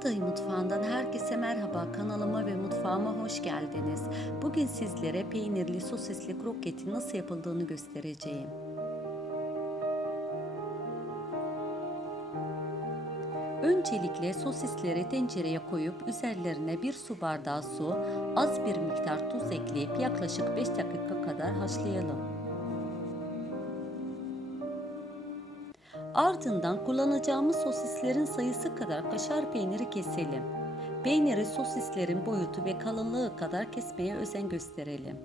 Hatay mutfağından herkese merhaba. Kanalıma ve mutfağıma hoş geldiniz. Bugün sizlere peynirli sosisli kroketin nasıl yapıldığını göstereceğim. Öncelikle sosisleri tencereye koyup üzerlerine bir su bardağı su, az bir miktar tuz ekleyip yaklaşık 5 dakika kadar haşlayalım. Ardından kullanacağımız sosislerin sayısı kadar kaşar peyniri keselim. Peyniri sosislerin boyutu ve kalınlığı kadar kesmeye özen gösterelim.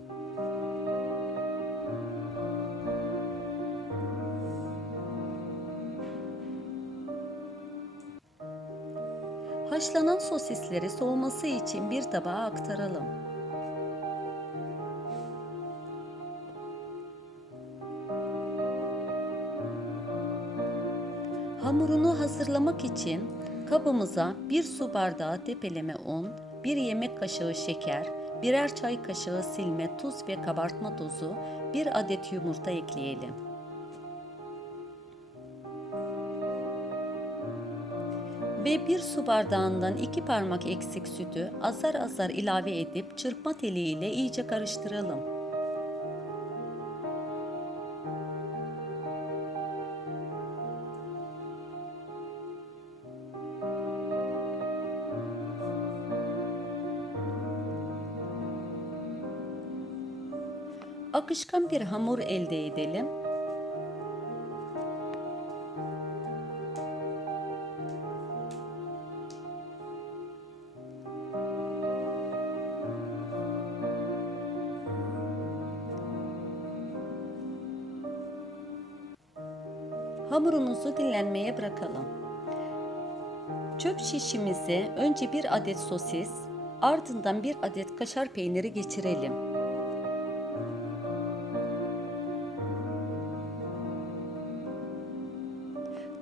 Haşlanan sosisleri soğuması için bir tabağa aktaralım. Hamurunu hazırlamak için kabımıza bir su bardağı tepeleme un, bir yemek kaşığı şeker, birer çay kaşığı silme tuz ve kabartma tozu, bir adet yumurta ekleyelim. Ve bir su bardağından iki parmak eksik sütü azar azar ilave edip çırpma teliyle iyice karıştıralım. Akışkan bir hamur elde edelim. Hamurumuzu dinlenmeye bırakalım. Çöp şişimize önce bir adet sosis, ardından bir adet kaşar peyniri geçirelim.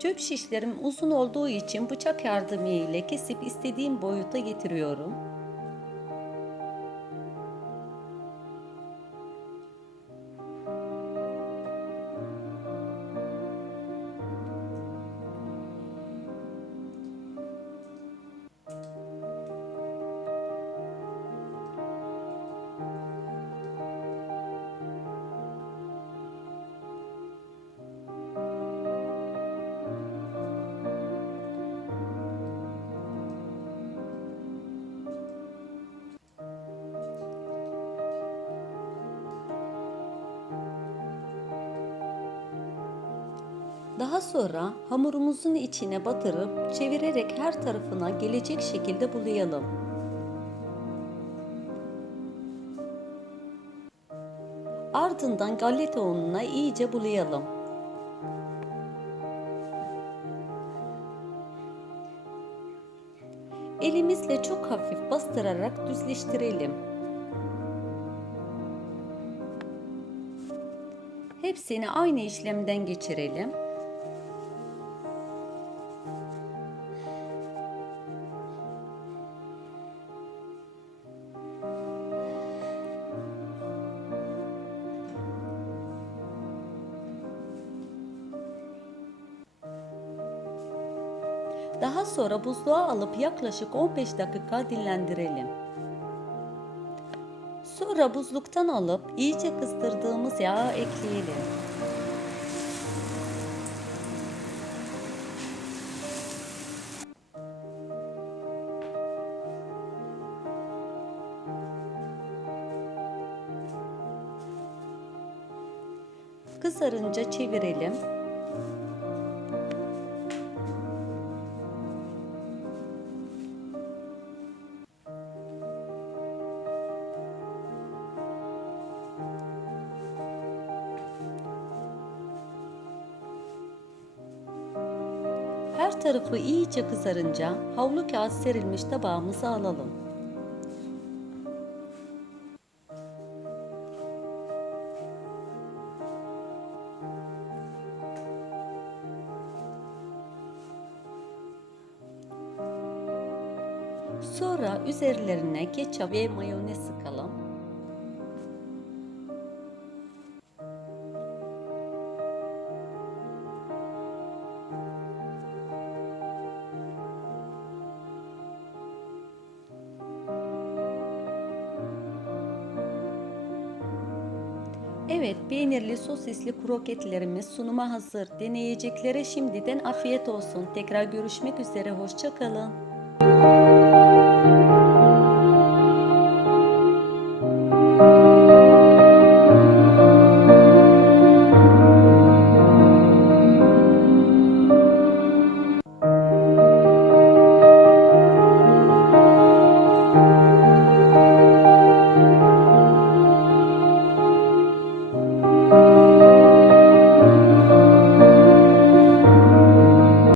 Çöp şişlerim uzun olduğu için bıçak yardımıyla kesip istediğim boyuta getiriyorum. Daha sonra hamurumuzun içine batırıp çevirerek her tarafına gelecek şekilde bulayalım. Ardından galeta ununa iyice bulayalım. Elimizle çok hafif bastırarak düzleştirelim. Hepsini aynı işlemden geçirelim. Daha sonra buzluğa alıp yaklaşık 15 dakika dinlendirelim. Sonra buzluktan alıp iyice kızdırdığımız yağı ekleyelim. Kızarınca çevirelim. Her tarafı iyice kızarınca havlu kağıt serilmiş tabağımıza alalım. Sonra üzerlerine ketçap ve mayonez sıkalım. Evet, peynirli sosisli kroketlerimiz sunuma hazır. Deneyeceklere şimdiden afiyet olsun. Tekrar görüşmek üzere, hoşça kalın.